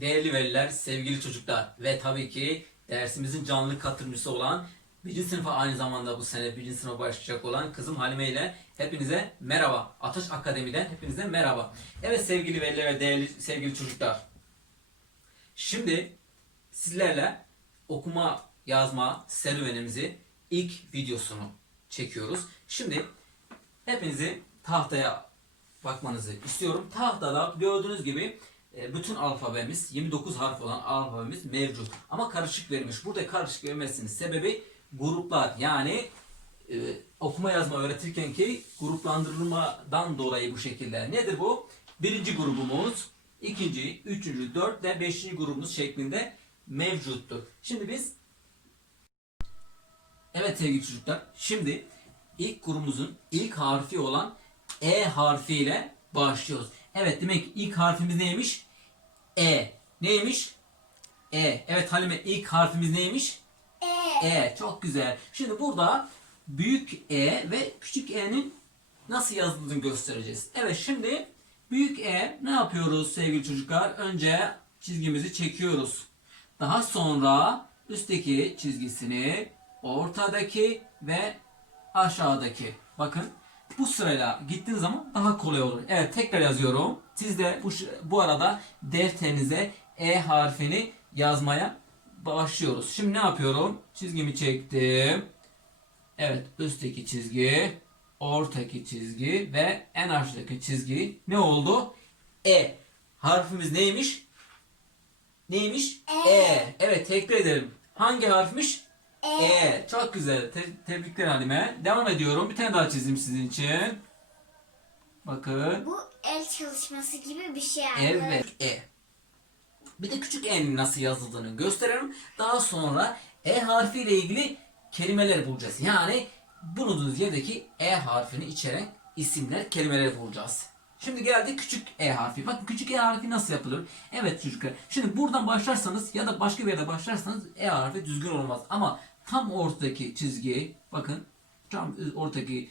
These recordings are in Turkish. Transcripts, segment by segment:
Değerli veliler, sevgili çocuklar ve tabii ki dersimizin canlı katılımcısı olan birinci sınıfa aynı zamanda bu sene birinci sınıfa başlayacak olan kızım Halime ile hepinize merhaba. Ateş Akademi'den hepinize merhaba. Evet sevgili veliler ve değerli sevgili çocuklar. Şimdi sizlerle okuma yazma serüvenimizi ilk videosunu çekiyoruz. Şimdi hepinizi tahtaya bakmanızı istiyorum. Tahtada gördüğünüz gibi bütün alfabemiz 29 harf olan alfabemiz mevcut. Ama karışık verilmiş. Burada karışık vermesinin sebebi gruplar yani e, okuma yazma öğretirken ki gruplandırılmadan dolayı bu şekilde. Nedir bu? Birinci grubumuz, ikinci, üçüncü, dört ve beşinci grubumuz şeklinde mevcuttur. Şimdi biz Evet sevgili çocuklar, şimdi ilk grubumuzun ilk harfi olan E harfiyle başlıyoruz. Evet demek ki ilk harfimiz neymiş? E. Neymiş? E. Evet Halime ilk harfimiz neymiş? E. E. Çok güzel. Şimdi burada büyük E ve küçük E'nin nasıl yazıldığını göstereceğiz. Evet şimdi büyük E ne yapıyoruz sevgili çocuklar? Önce çizgimizi çekiyoruz. Daha sonra üstteki çizgisini ortadaki ve aşağıdaki. Bakın bu sırayla gittiğiniz zaman daha kolay olur. Evet tekrar yazıyorum. Siz de bu, bu arada defterinize E harfini yazmaya başlıyoruz. Şimdi ne yapıyorum? Çizgimi çektim. Evet üstteki çizgi, ortaki çizgi ve en aşağıdaki çizgi ne oldu? E. Harfimiz neymiş? Neymiş? E. Evet tekrar edelim. Hangi harfmiş? E. E. Çok güzel. Te- tebrikler Halime. Devam ediyorum. Bir tane daha çizeyim sizin için. Bakın. Bu el çalışması gibi bir şey. Evet. E. Bir de küçük e'nin nasıl yazıldığını gösterelim. Daha sonra e harfi ile ilgili kelimeler bulacağız. Yani bulunduğunuz yerdeki e harfini içeren isimler, kelimeler bulacağız. Şimdi geldi küçük e harfi. Bakın küçük e harfi nasıl yapılır? Evet çocuklar. Şimdi buradan başlarsanız ya da başka bir yerde başlarsanız e harfi düzgün olmaz. Ama tam ortadaki çizgi bakın tam ortadaki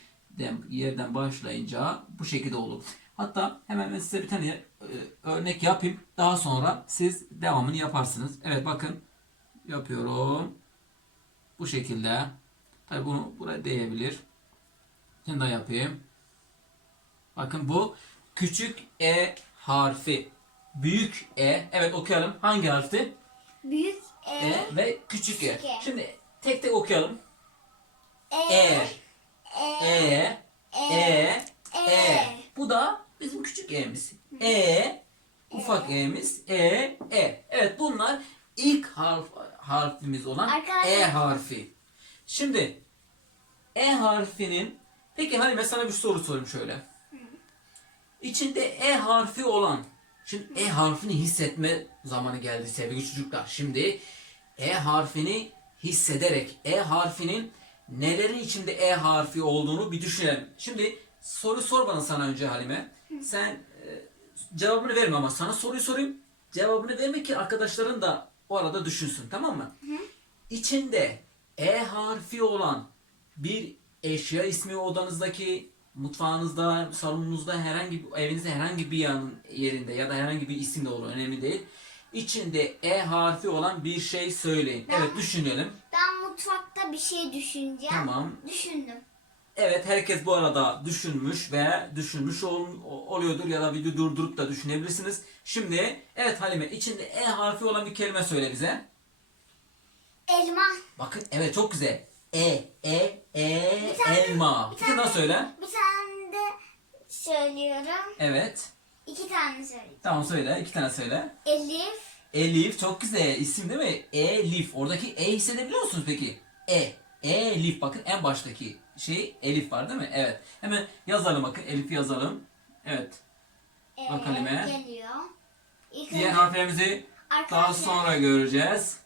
yerden başlayınca bu şekilde olur. Hatta hemen ben size bir tane e, örnek yapayım. Daha sonra siz devamını yaparsınız. Evet bakın yapıyorum. Bu şekilde. Tabi bunu buraya değebilir. Şimdi daha yapayım. Bakın bu küçük e harfi. Büyük e. Evet okuyalım. Hangi harfti? Büyük E. E ve küçük e. Küçük e. Şimdi tek tek okuyalım. E. E. E. E, E, E. E. Bu da bizim küçük E'miz. E, ufak E'miz, E, E. Evet bunlar ilk harf, harfimiz olan Arkadaşlar- E harfi. Şimdi E harfinin peki hani ben sana bir soru sorayım şöyle. İçinde E harfi olan Şimdi E harfini hissetme zamanı geldi sevgili çocuklar. Şimdi E harfini hissederek E harfinin nelerin içinde E harfi olduğunu bir düşünelim. Şimdi soru sor bana sana önce Halime. Sen e, cevabını verme ama sana soruyu sorayım. Cevabını verme ki arkadaşların da o arada düşünsün tamam mı? İçinde E harfi olan bir eşya ismi odanızdaki mutfağınızda, salonunuzda herhangi bir evinizde herhangi bir yanın yerinde ya da herhangi bir isim de olur önemli değil. İçinde E harfi olan bir şey söyleyin. Evet düşünelim. Ben mutfakta bir şey düşüneceğim. Tamam. Düşündüm. Evet herkes bu arada düşünmüş ve düşünmüş ol- oluyordur ya da video durdurup da düşünebilirsiniz. Şimdi evet Halime içinde E harfi olan bir kelime söyle bize. Elma. Bakın evet çok güzel. E, E, E, Bir tane- elma. bir Bir tane daha tane- söyle. Bir tane de söylüyorum. Evet. İki tane söyleyeyim. Tamam söyle. iki tane söyle. Elif. Elif çok güzel isim değil mi? Elif. Oradaki E hissedebiliyor musunuz peki? E. Elif. Bakın en baştaki şey Elif var değil mi? Evet. Hemen yazalım bakın. Elif'i yazalım. Evet. E, Bak Halime. Geliyor. İlk Diğer önce- harflerimizi daha Arkadaşlar- sonra göreceğiz.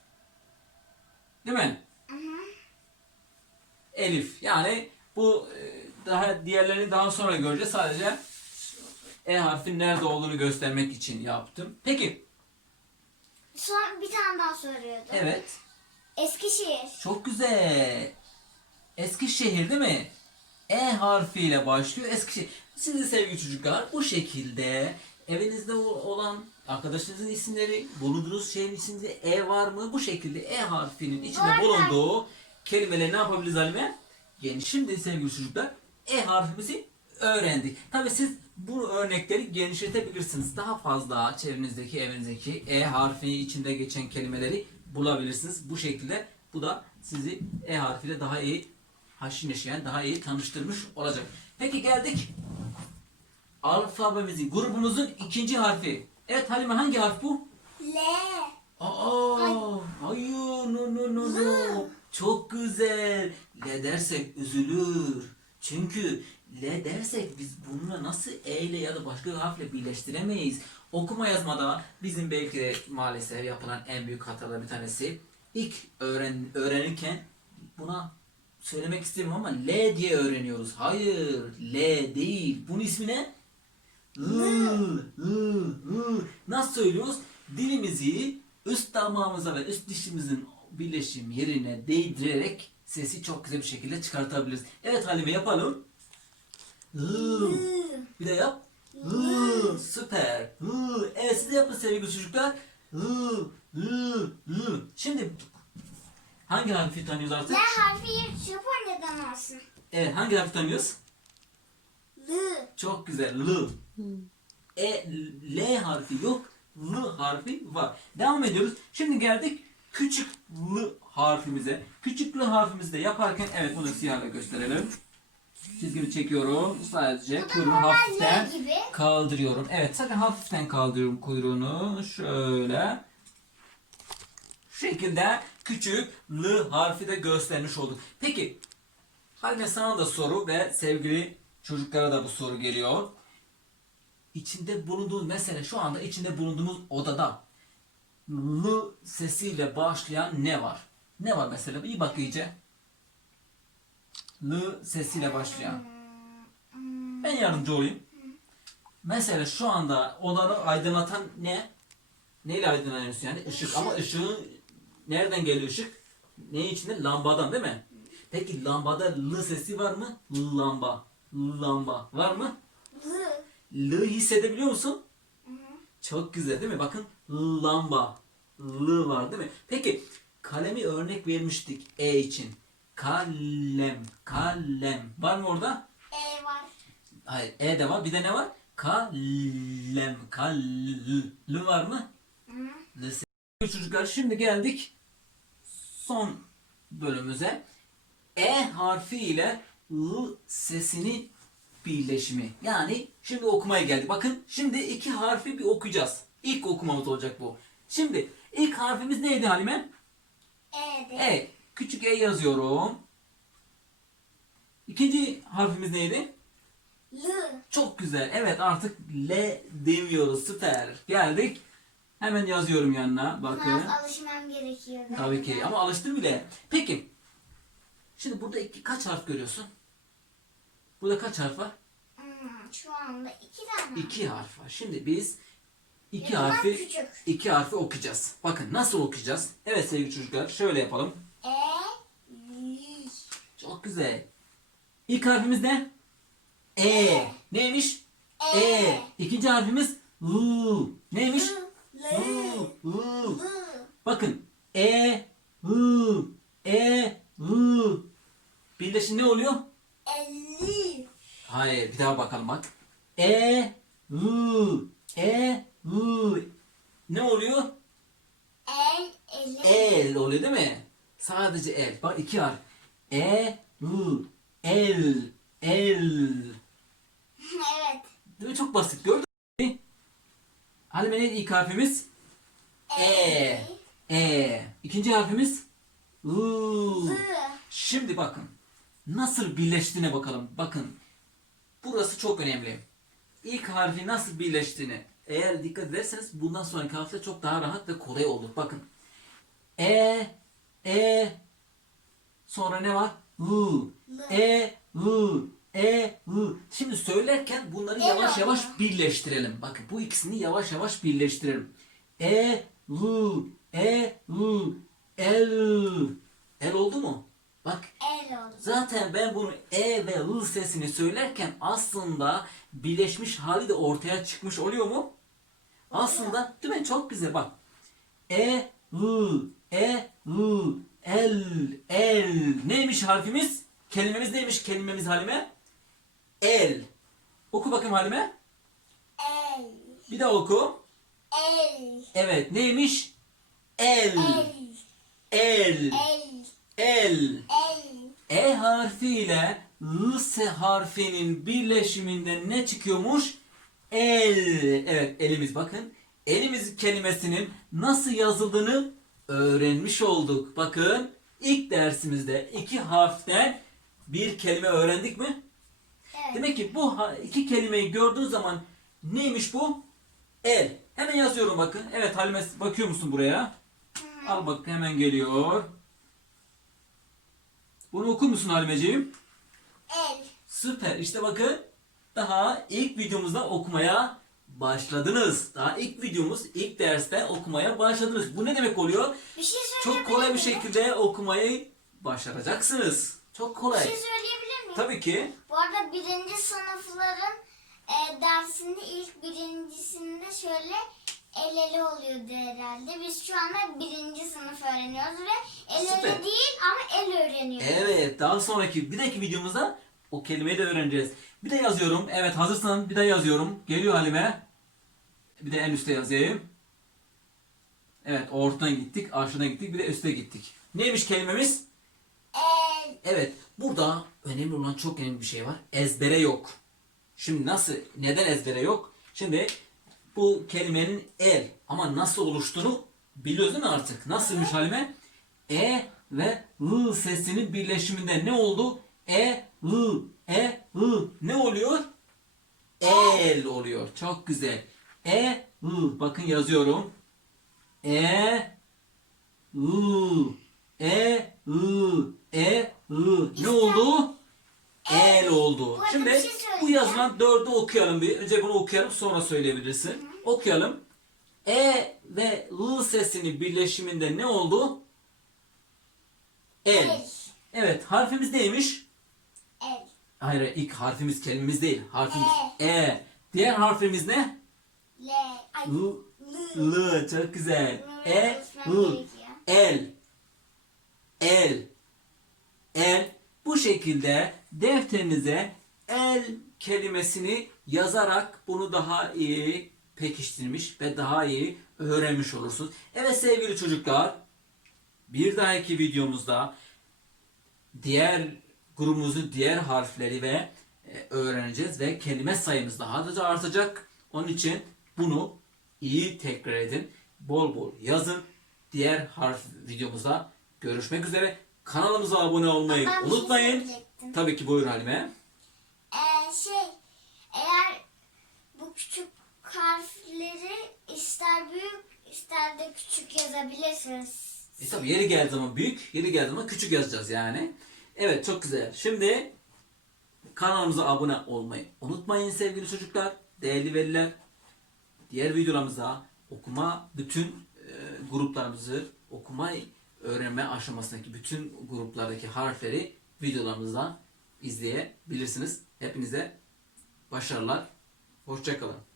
Değil mi? Elif. Yani bu e, daha diğerlerini daha sonra göreceğiz. Sadece E harfin nerede olduğunu göstermek için yaptım. Peki. Sonra bir tane daha soruyordum. Evet. Eskişehir. Çok güzel. Eskişehir değil mi? E harfiyle başlıyor. Eskişehir. Siz de sevgili çocuklar bu şekilde evinizde olan arkadaşınızın isimleri, bulunduğunuz şeyin içinde E var mı? Bu şekilde E harfinin içinde Var. bulunduğu kelimeleri ne yapabiliriz Halime? Yani şimdi sevgili çocuklar E harfimizi öğrendik. Tabi siz bu örnekleri genişletebilirsiniz. Daha fazla çevrenizdeki, evinizdeki E harfi içinde geçen kelimeleri bulabilirsiniz. Bu şekilde bu da sizi E harfiyle daha iyi haşin neşir, daha iyi tanıştırmış olacak. Peki geldik alfabemizin, grubumuzun ikinci harfi. Evet Halime hangi harf bu? L. Aa, hayır, no, no, no, no. Çok güzel. Le dersek üzülür. Çünkü le dersek biz bununla nasıl e ile ya da başka bir harfle birleştiremeyiz. Okuma yazmada bizim belki de maalesef yapılan en büyük hatalar bir tanesi. İlk öğren, öğrenirken buna söylemek istemiyorum ama L diye öğreniyoruz. Hayır, L değil. Bunun ismi ne? L, L, L. Nasıl söylüyoruz? Dilimizi üst damağımıza ve üst dişimizin birleşim yerine değdirerek sesi çok güzel bir şekilde çıkartabiliriz. Evet Halime yapalım. L. Bir de yap. L. Süper. L. Evet siz de yapın sevgili çocuklar. L. L. L. Şimdi hangi harfi tanıyoruz artık? L harfi Japonya'dan olsun. Evet hangi harfi tanıyoruz? L. Çok güzel. L. E, L harfi yok. L harfi var. Devam ediyoruz. Şimdi geldik küçük L harfimize. Küçük L harfimizi de yaparken evet bunu siyahla gösterelim. Çizgimi çekiyorum. Sadece kuyruğu hafiften kaldırıyorum. Evet sadece hafiften kaldırıyorum kuyruğunu. Şöyle. Şu şekilde küçük L harfi de göstermiş olduk. Peki Halime sana da soru ve sevgili çocuklara da bu soru geliyor. İçinde bulunduğun mesela şu anda içinde bulunduğumuz odada L sesiyle başlayan ne var? Ne var mesela? İyi bak iyice. L sesiyle başlayan. Ben yardımcı olayım. Mesela şu anda odanı aydınlatan ne? Neyle aydınlanıyorsun yani? Işık. Ama ışığın nereden geliyor ışık? Ne içinde? Lambadan değil mi? Peki lambada L sesi var mı? Lamba. Lamba. Var mı? L. L hissedebiliyor musun? Çok güzel değil mi? Bakın lamba. L var değil mi? Peki kalemi örnek vermiştik E için. Kalem. Kalem. Var mı orada? E var. Hayır. E de var. Bir de ne var? Kalem. Kal. L var mı? Hı. Sesi. Çocuklar şimdi geldik son bölümümüze. E harfi ile L sesini birleşimi. Yani şimdi okumaya geldik. Bakın şimdi iki harfi bir okuyacağız. İlk okumamız olacak bu. Şimdi ilk harfimiz neydi Halime? E de. E. Küçük E yazıyorum. İkinci harfimiz neydi? L. Çok güzel. Evet artık L demiyoruz. Süper. Geldik. Hemen yazıyorum yanına. Bakın. Biraz alışmam gerekiyor. Tabii ki ama alıştım bile. Peki. Şimdi burada iki, kaç harf görüyorsun? Burada kaç harf var? Hmm, şu anda iki tane. İki harf var. Şimdi biz iki harfi küçük. iki harfi okuyacağız. Bakın nasıl okuyacağız? Evet sevgili çocuklar şöyle yapalım. E. Çok güzel. İlk harfimiz ne? E. Neymiş? E. E. İkinci harfimiz L. Neymiş? L. L. Bakın. E. L. E. L. Birleşin ne oluyor? Elli. Hayır bir daha bakalım bak. E. L. E. L. Ne oluyor? El. Eli. El oluyor değil mi? Sadece el. Bak iki harf. E. L. El. El. evet. Değil mi? Çok basit gördün mü? Halime neydi ilk harfimiz? E. E. İkinci harfimiz? L. L. Şimdi bakın. Nasıl birleştiğine bakalım. Bakın. Burası çok önemli. İlk harfi nasıl birleştiğine. Eğer dikkat ederseniz bundan sonraki harfler çok daha rahat ve kolay olur. Bakın. E. E. Sonra ne var? L. E. L. E. L. Şimdi söylerken bunları E yavaş yavaş birleştirelim. Bakın bu ikisini yavaş yavaş birleştirelim. E. L. E. L. El. El oldu mu? Bak El oldu. zaten ben bunu E ve L sesini söylerken aslında birleşmiş hali de ortaya çıkmış oluyor mu? Aslında değil mi? Çok güzel bak. E, L, E, L, El, El. Neymiş harfimiz? Kelimemiz neymiş kelimemiz Halime? El. Oku bakayım Halime. El. Bir daha oku. El. Evet neymiş? El. El. El. El. El. E harfiyle L harfinin birleşiminden ne çıkıyormuş? El. Evet elimiz bakın. Elimiz kelimesinin nasıl yazıldığını öğrenmiş olduk. Bakın ilk dersimizde iki harften bir kelime öğrendik mi? Evet. Demek ki bu iki kelimeyi gördüğün zaman neymiş bu? El. Hemen yazıyorum bakın. Evet Halime bakıyor musun buraya? Al bak hemen geliyor. Bunu okur musun Halimeciğim? El. Süper. İşte bakın daha ilk videomuzda okumaya başladınız. Daha ilk videomuz, ilk derste okumaya başladınız. Bu ne demek oluyor? Bir şey Çok kolay bir şekilde okumayı başaracaksınız. Çok Bir kolay. şey söyleyebilir miyim? Tabii ki. Bu arada birinci sınıfların e, dersinde ilk birincisinde şöyle el ele oluyordu herhalde. Biz şu anda birinci sınıf öğreniyoruz ve el Süper. ele değil ama el öğreniyoruz. Evet, daha sonraki bir dahaki videomuzda o kelimeyi de öğreneceğiz. Bir de yazıyorum. Evet, hazırsan bir de yazıyorum. Geliyor Halime. Bir de en üstte yazayım. Evet, ortadan gittik, aşağıdan gittik, bir de üste gittik. Neymiş kelimemiz? El. Evet, burada önemli olan çok önemli bir şey var. Ezbere yok. Şimdi nasıl, neden ezbere yok? Şimdi bu kelimenin el ama nasıl oluştuğunu biliyoruz değil mi artık? Nasılmış Halime? E ve L sesinin birleşiminde ne oldu? E, L, E, L ne oluyor? El oluyor. Çok güzel. E, L. Bakın yazıyorum. E, L, E, L, E, L. Ne oldu? El oldu. Şimdi şey bu yazılan dördü okuyalım bir. Önce bunu okuyalım sonra söyleyebilirsin. Okuyalım. E ve L sesinin birleşiminde ne oldu? El. Evet harfimiz neymiş? Hayır ilk harfimiz kelimemiz değil. Harfimiz E. Diğer harfimiz ne? L. Ay. L. L. L. Çok güzel. E. L. El. El. El. Bu şekilde defterinize el kelimesini yazarak bunu daha iyi pekiştirmiş ve daha iyi öğrenmiş olursunuz. Evet sevgili çocuklar, bir dahaki videomuzda diğer grubumuzun diğer harfleri ve e, öğreneceğiz ve kelime sayımız daha da artacak. Onun için bunu iyi tekrar edin. Bol bol yazın. Diğer harf videomuzda görüşmek üzere. Kanalımıza abone olmayı Ben bir şey unutmayın. söyleyecektim. Tabii ki buyur Halime. Ee, şey eğer bu küçük harfleri ister büyük ister de küçük yazabilirsiniz. E tabii yeri geldiği zaman büyük, yeri geldiği zaman küçük yazacağız yani. Evet çok güzel. Şimdi kanalımıza abone olmayı unutmayın sevgili çocuklar, değerli veliler. Diğer videolarımıza okuma bütün e, gruplarımızı okuma öğrenme aşamasındaki bütün gruplardaki harfleri videolarımızda izleyebilirsiniz. Hepinize başarılar. Hoşçakalın.